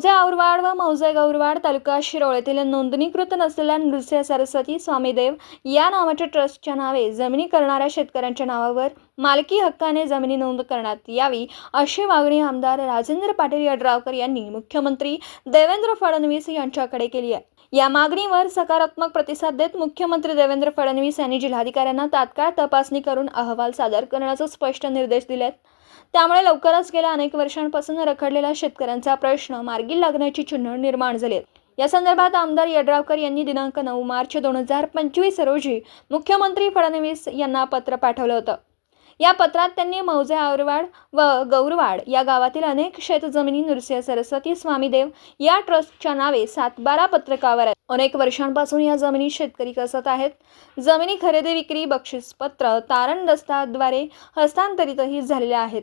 मौजे औरवाड व मौजे गौरवाड तालुका शिरोळ येथील नोंदणीकृत नसलेल्या नृसिंह सरस्वती स्वामीदेव या नावाच्या ट्रस्टच्या नावे जमिनी करणाऱ्या शेतकऱ्यांच्या नावावर मालकी हक्काने जमिनी नोंद करण्यात यावी अशी मागणी आमदार राजेंद्र पाटील यड्रावकर यांनी मुख्यमंत्री देवेंद्र फडणवीस यांच्याकडे केली आहे. या मागणीवर सकारात्मक प्रतिसाद देत मुख्यमंत्री देवेंद्र फडणवीस यांनी जिल्हाधिकाऱ्यांना तात्काळ तपासणी करून अहवाल सादर करण्याचे स्पष्ट निर्देश दिले आहेत त्यामुळे लवकरच गेल्या अनेक वर्षांपासून रखडलेला शेतकऱ्यांचा प्रश्न मार्गी लागण्याची चिन्ह निर्माण झाली आहेत. या संदर्भात आमदार यड्रावकर यांनी दिनांक नऊ मार्च दोन हजार पंचवीस रोजी मुख्यमंत्री फडणवीस यांना पत्र पाठवलं होतं या पत्रात त्यांनी मौजे आरवाड व गौरवाड या गावातील अनेक शेतजमिनी नृसिंह सरस्वती स्वामीदेव या ट्रस्टच्या नावे सातबारा पत्रकावर आहेत. अनेक वर्षांपासून या जमिनी शेतकरी कसत आहेत? जमिनी खरेदी विक्री बक्षीसपत्र तारण दस्ताद्वारे हस्तांतरितही झालेल्या आहेत.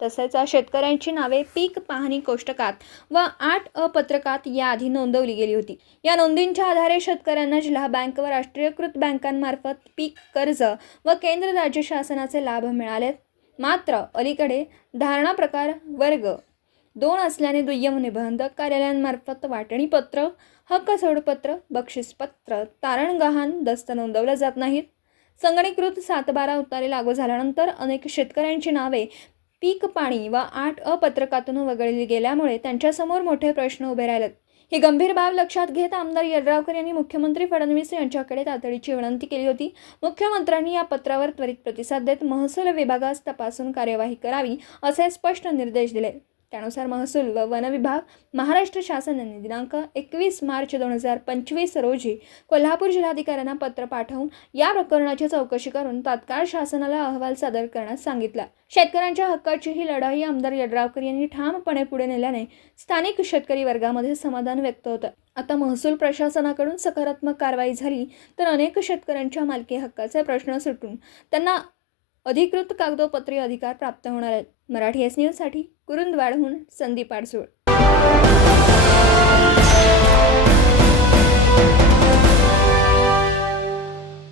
तसेच शेतकऱ्यांची नावे पीक पाहणी कोष्टकात व आठ अपत्रकात याआधी नोंदवली गेली होती. या नोंदींच्या आधारे शेतकऱ्यांना जिल्हा बँक व राष्ट्रीयकृत बँकांमार्फत पीक कर्ज व केंद्र राज्य शासनाचे लाभ मिळालेत. मात्र अलीकडे धारणा प्रकार वर्ग दोन असल्याने दुय्यम निबंधक कार्यालयांमार्फत वाटणीपत्र हक्क सोडपत्र बक्षीसपत्र तारण गहाण दस्त नोंदवल्या जात नाहीत. संगणीकृत सातबारा उतारे लागू झाल्यानंतर अनेक शेतकऱ्यांची नावे पीक पाणी व आठ अपत्रकातून वगळली गेल्यामुळे त्यांच्यासमोर मोठे प्रश्न उभे राहिलेत. ही गंभीर बाब लक्षात घेत आमदार यड्रावकर यांनी मुख्यमंत्री फडणवीस यांच्याकडे तातडीची विनंती केली होती. मुख्यमंत्र्यांनी या पत्रावर त्वरित प्रतिसाद देत महसूल विभागास तपासून कार्यवाही करावी असे स्पष्ट निर्देश दिले. त्यानुसार महसूल व वन विभाग महाराष्ट्र शासनाने दिनांक एकवीस मार्च दोन हजार पंचवीस रोजी कोल्हापूर जिल्हाधिकाऱ्यांना पत्र पाठवून या प्रकरणाची चौकशी करून तात्काळ शासनाला अहवाल सादर करण्यास सांगितला. शेतकऱ्यांच्या हक्काची ही लढाई आमदार यड्रावकर यांनी ठामपणे पुढे नेल्याने स्थानिक शेतकरी वर्गामध्ये समाधान व्यक्त होतं. आता महसूल प्रशासनाकडून सकारात्मक कारवाई झाली तर अनेक शेतकऱ्यांच्या मालकी हक्काचे प्रश्न सुटून त्यांना अधिकृत कागदोपत्री अधिकार प्राप्त होणार आहेत. मराठी एस न्यूजसाठी कुरुंदवाडहून संदीप आडसूळ.